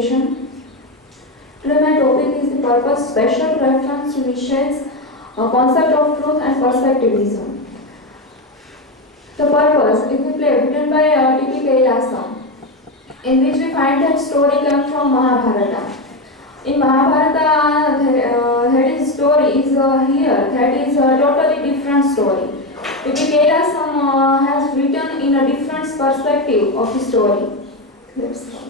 education. Today my topic is the purpose, special reference to Nietzsche's concept of truth and perspectivism. The purpose is the play written by Kailasam, in which we find that story comes from Mahabharata. In Mahabharata, that is story is here, that is a totally different story. Kailasam has written in a different perspective of the story. Let's start.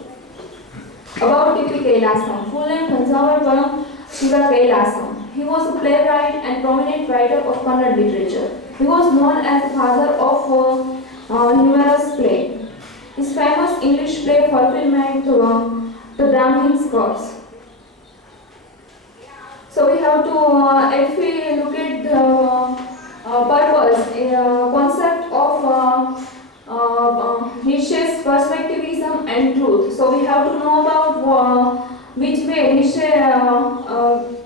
About Kailasam, full name Tanjavur Param Shiva Kailasam. He was a playwright and prominent writer of Kannada literature. He was known as the father of numerous plays. His famous English play fulfillment the Dancing Scots. So we have to, if we look at the purpose, concept of Nietzsche's perspectivism and truth. So we have to know about which way Nietzsche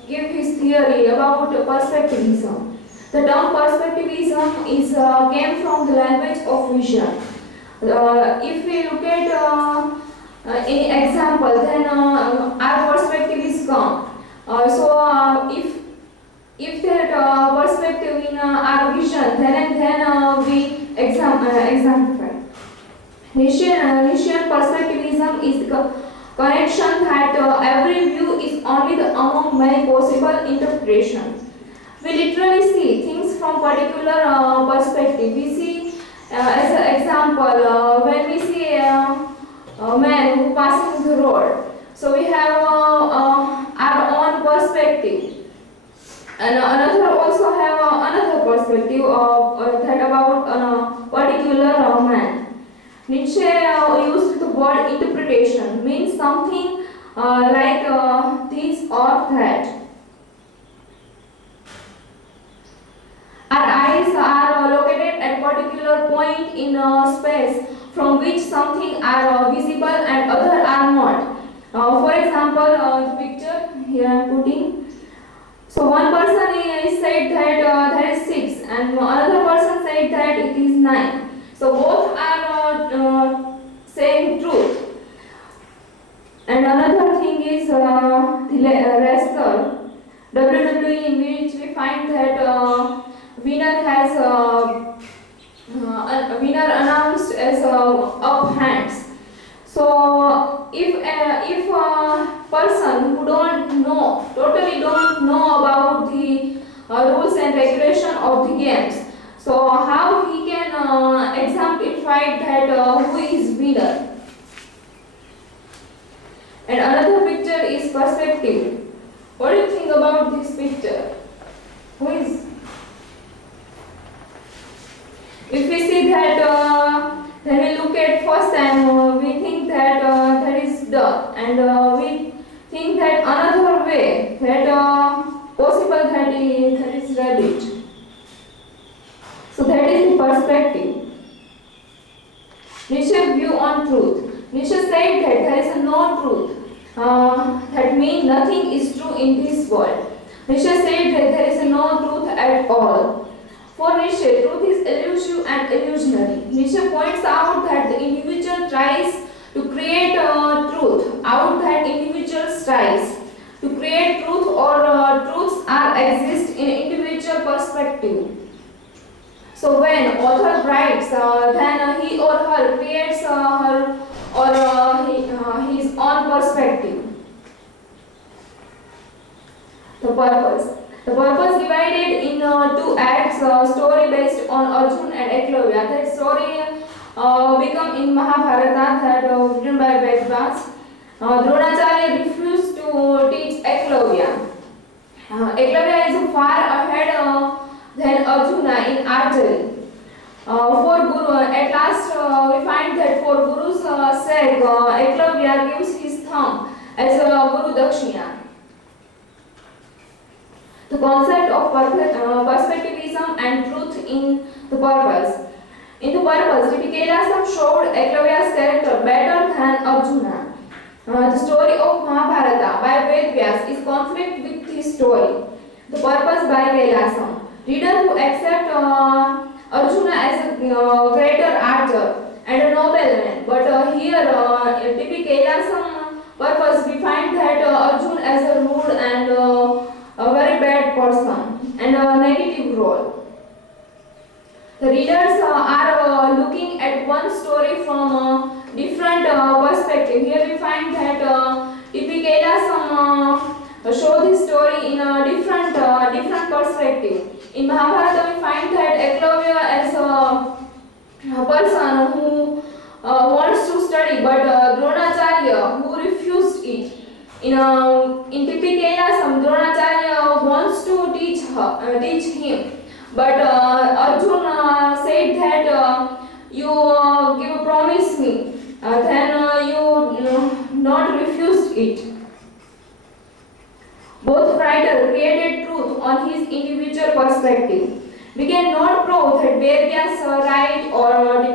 gave his theory about perspectivism. The term perspectivism is came from the language of vision. If we look at any example, then our perspective is come. If that perspective in our vision, then we exemplify. Nietzschean perspectivism is the connection that every view is only the among many possible interpretations. We literally see things from particular perspective. We see, as an example, when we see a man who passing the road, so we have our own perspective. And another also have another perspective that about a particular man. Nietzsche used the word interpretation, means something like this or that. Our eyes are located at a particular point in space from which something are visible and other are not. For example, the picture here I am putting. So one person said that there is 6 and another person said that it is 9. So both are saying truth. And another thing is the wrestler WWE, in which we find that winner has winner announced as up hands. So if a person who totally don't know about the rules and regulation of the games, so how he can exemplify that who is winner? And another picture is perspective. What do you think about this picture? Who is? If we see that, then we look at first time, we think that that is duck, and we think that another way, that possible that is rabbit. So that is the perspective. Nietzsche's view on truth. Nietzsche said that there is no truth. That means nothing is true in this world. Nietzsche said that there is no truth at all. For Nietzsche, truth is elusive and illusionary. Nietzsche points out that the individual tries to create truth, out that individual tries to create truth, or truths are exist in individual perspective. So when author writes, then he or her creates her or his own perspective. The purpose. The purpose divided in two acts, story based on Arjun and Eklavya. That story become in Mahabharata, that written by Vedvas. Dronacharya refused to teach Eklavya. Eklavya is far ahead than Arjuna in archery. For Guru, at last we find that for Guru's sake, Eklavya gives his thumb as a Guru Dakshina. The concept of perspectivism and truth in the purpose. In the purpose, Kailasam showed Eklavya's character better than Arjuna. The story of Mahabharata by Vedvyas is conflict with his story. The purpose by Kailasam. Reader who accept Arjuna as a greater archer and a nobleman, but here Kailasam purpose show this story in a different perspective. In Mahabharata, we find that Eklavya as a person who wants to study, but Dronacharya who refused it. In typical Kailasam, Dronacharya wants to teach him, but Arjuna said that you give promise me, then you not refused it. Both writers created truth on his individual perspective. We cannot prove that Vedya's right or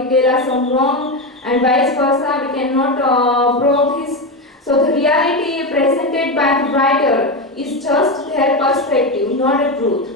Kailasam wrong, and vice versa. We cannot prove this. So the reality presented by the writer is just their perspective, not a truth.